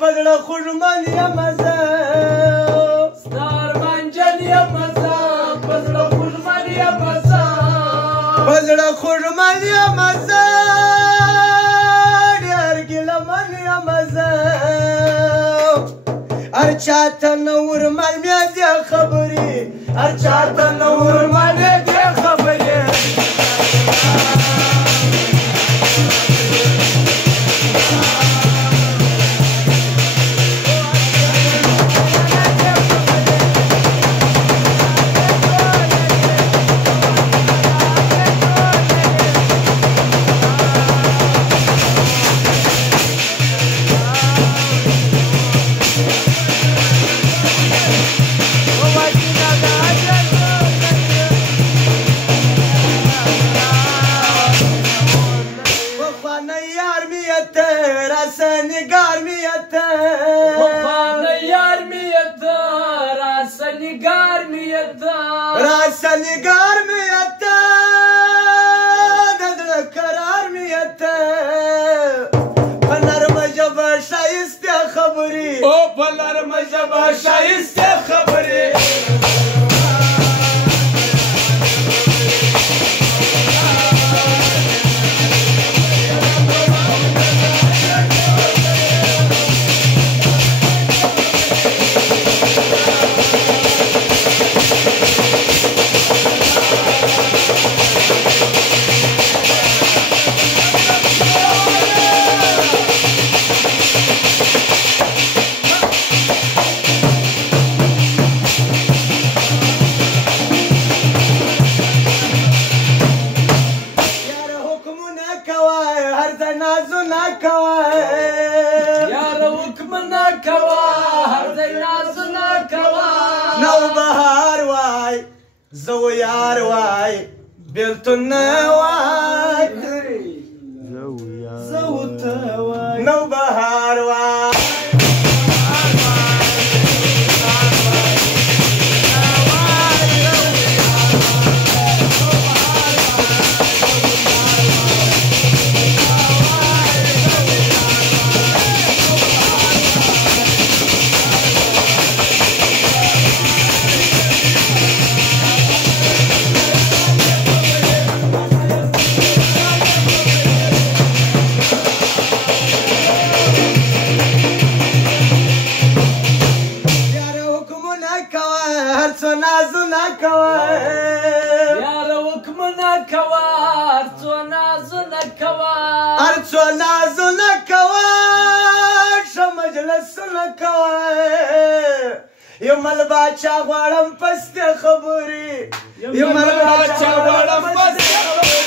پزړه خوږمن یمه زه ستا ارمانجن یمه زه په زړه خوږمن یمه زه په زړه خوږمن یمه زه ډېر ګیلمن یمه زه هر چاته نه ورمالمې دې خبرې هر چاته نه ورمالمې دې خبرې راسه نگار می اته د زړه قرار می اته په نرمه ژبه ښایسته خبرې او په نرمه ژبه ښایسته خبرې نوبهار وای زه یار وای بیلتون نه وای زه ورته وای نوبهار وای ارڅو نازونه کوه ښه مجلسونه کوه یو مل باچا غواړم پستې خبرې یو مل باچا غواړم پستې خبرې